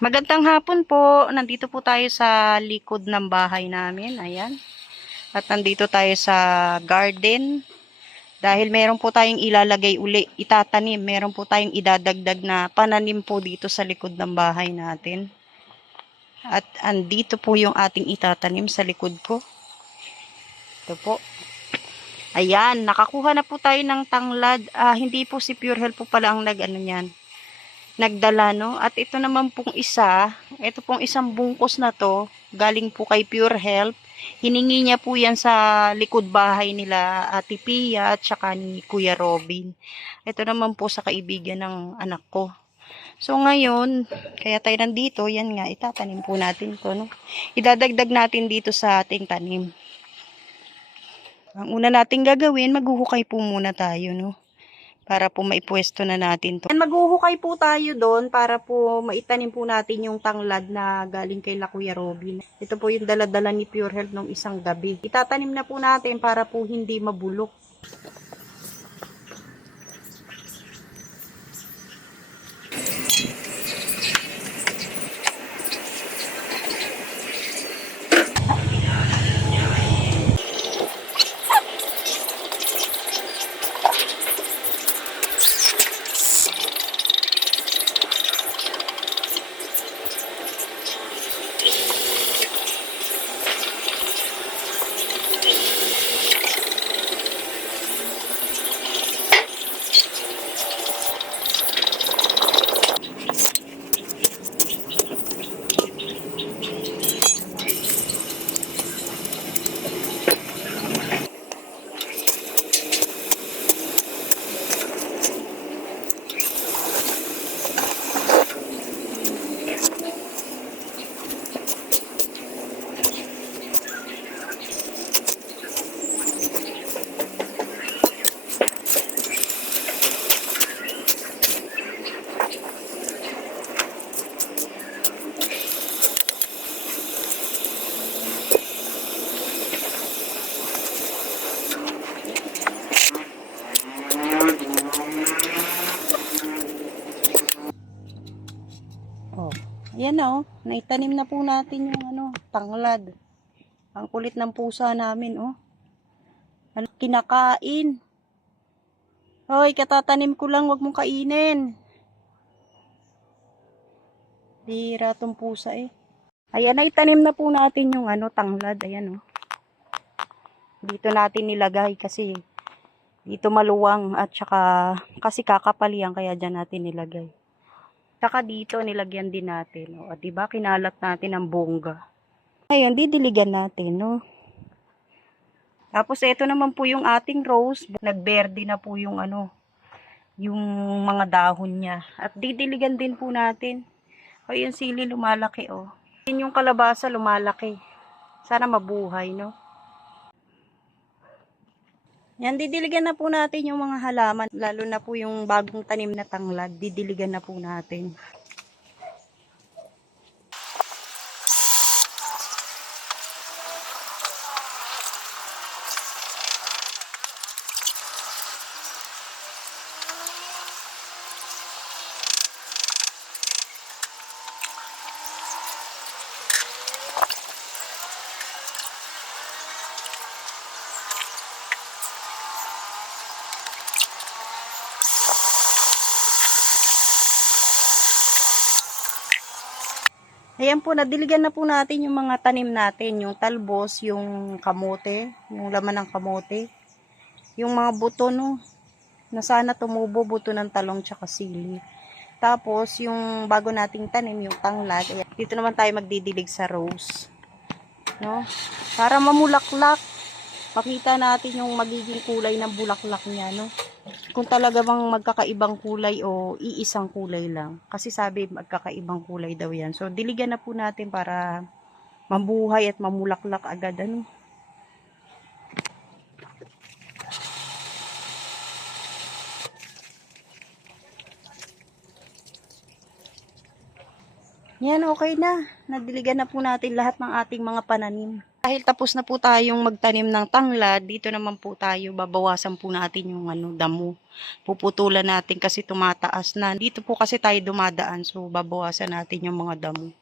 Magandang hapon po. Nandito po tayo sa likod ng bahay namin. Ayan. At nandito tayo sa garden. Dahil meron po tayong ilalagay uli, itatanim. Meron po tayong idadagdag na pananim po dito sa likod ng bahay natin. At andito po yung ating itatanim sa likod ko. Ito po. Ayan, nakakuha na po tayo ng tanglad. Hindi po si Pure Health po pala ang nagdala, no? At ito naman pong ito pong isang bungkus na to, galing po kay Pure Health. Hiningi niya po yan sa likod bahay nila Ate Pia at saka ni Kuya Robin. Ito naman po sa kaibigan ng anak ko. So ngayon, kaya tayo nandito, yan nga, itatanim po natin to, no? Idadagdag natin dito sa ating tanim. Ang una nating gagawin, maghuhukay po muna tayo, no? Para po maipwesto na natin to. Maghuhukay po tayo doon para po maitanim po natin yung tanglad na galing kay Kuya Robin. Ito po yung dala-dala ni Pure Health nung isang gabi. Itatanim na po natin para po hindi mabulok. Oh, yan na, oh. Naitanim na po natin yung tanglad. Ang kulit ng pusa namin, oh. Kinakain. Hoy, katatanim ko lang, wag mong kainin. Bira tong pusa eh. Ayan, naitanim na po natin yung tanglad. Ayan, oh. Dito natin nilagay kasi dito maluwang at saka kasi kakapalian kaya dyan natin nilagay. Saka dito nilagyan din natin, oh. At diba kinalat natin ang bongga. Ngayon, didiligan natin, no. Tapos ito naman po yung ating rose, nagberde na po yung yung mga dahon niya. At didiligan din po natin. O yung sili lumalaki, oh. Yun yung kalabasa lumalaki. Sana mabuhay, no. Yan, didiligan na po natin yung mga halaman, lalo na po yung bagong tanim na tanglad, didiligan na po natin. Ayan po, nadiligan na po natin yung mga tanim natin, yung talbos, yung kamote, yung laman ng kamote, yung mga buto, no, na sana tumubo, buto ng talong tsaka sili. Tapos, yung bago nating tanim, yung tanglad, ayan, dito naman tayo magdidilig sa rose, no, para mamulaklak, makita natin yung magiging kulay ng bulaklak niya, no. Kung talaga bang magkakaibang kulay o iisang kulay lang. Kasi sabi magkakaibang kulay daw yan. So diligan na po natin para mabuhay at mamulaklak agad. Yan, okay na. Nadiligan na po natin lahat ng ating mga pananim. Dahil tapos na po tayong magtanim ng tanglad, dito naman po tayo babawasan po natin yung damo. Puputulan natin kasi tumataas na. Dito po kasi tayo dumadaan, so babawasan natin yung mga damo.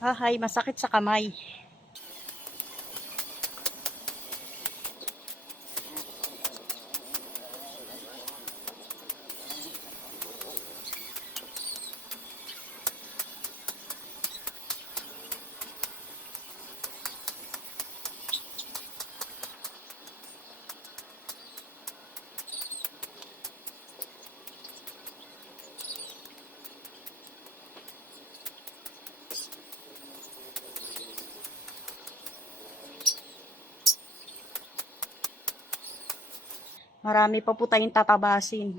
Hahay, masakit sa kamay. Marami pa po tayong tatabasin.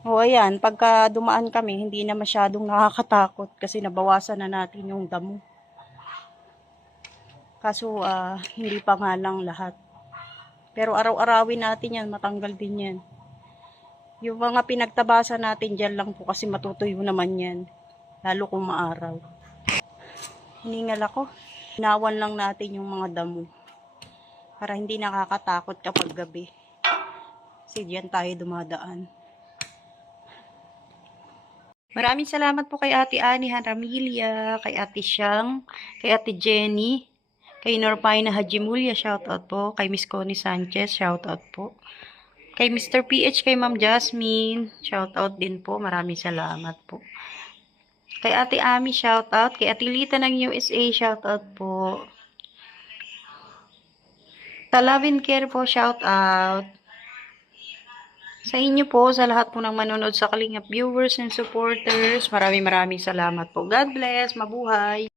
O ayan, pagka dumaan kami, hindi na masyadong nakakatakot kasi nabawasan na natin yung damo. Kaso hindi pa nga lang lahat. Pero araw-arawin natin yan, matanggal din yan. Yung mga pinagtabasan natin dyan lang po kasi matutuyo naman yan. Lalo kung maaraw. Hiningal ako. Hinawan lang natin yung mga damo. Para hindi nakakatakot kapag gabi. Kasi dyan tayo dumadaan. Maraming salamat po kay Ate Ani Haramilia, kay Ate Siang, kay Ate Jenny, kay Norpaina Hajimulya, shoutout po, kay Miss Connie Sanchez, shoutout po. Kay Mr. PH, kay Ma'am Jasmine, shoutout din po, maraming salamat po. Kay Ate Ami, shoutout, kay Ate Lita ng USA, shoutout po. Sa Love and Care po, shoutout. Sa inyo po, sa lahat po ng manonood sa Kalingap viewers and supporters, maraming salamat po. God bless, mabuhay!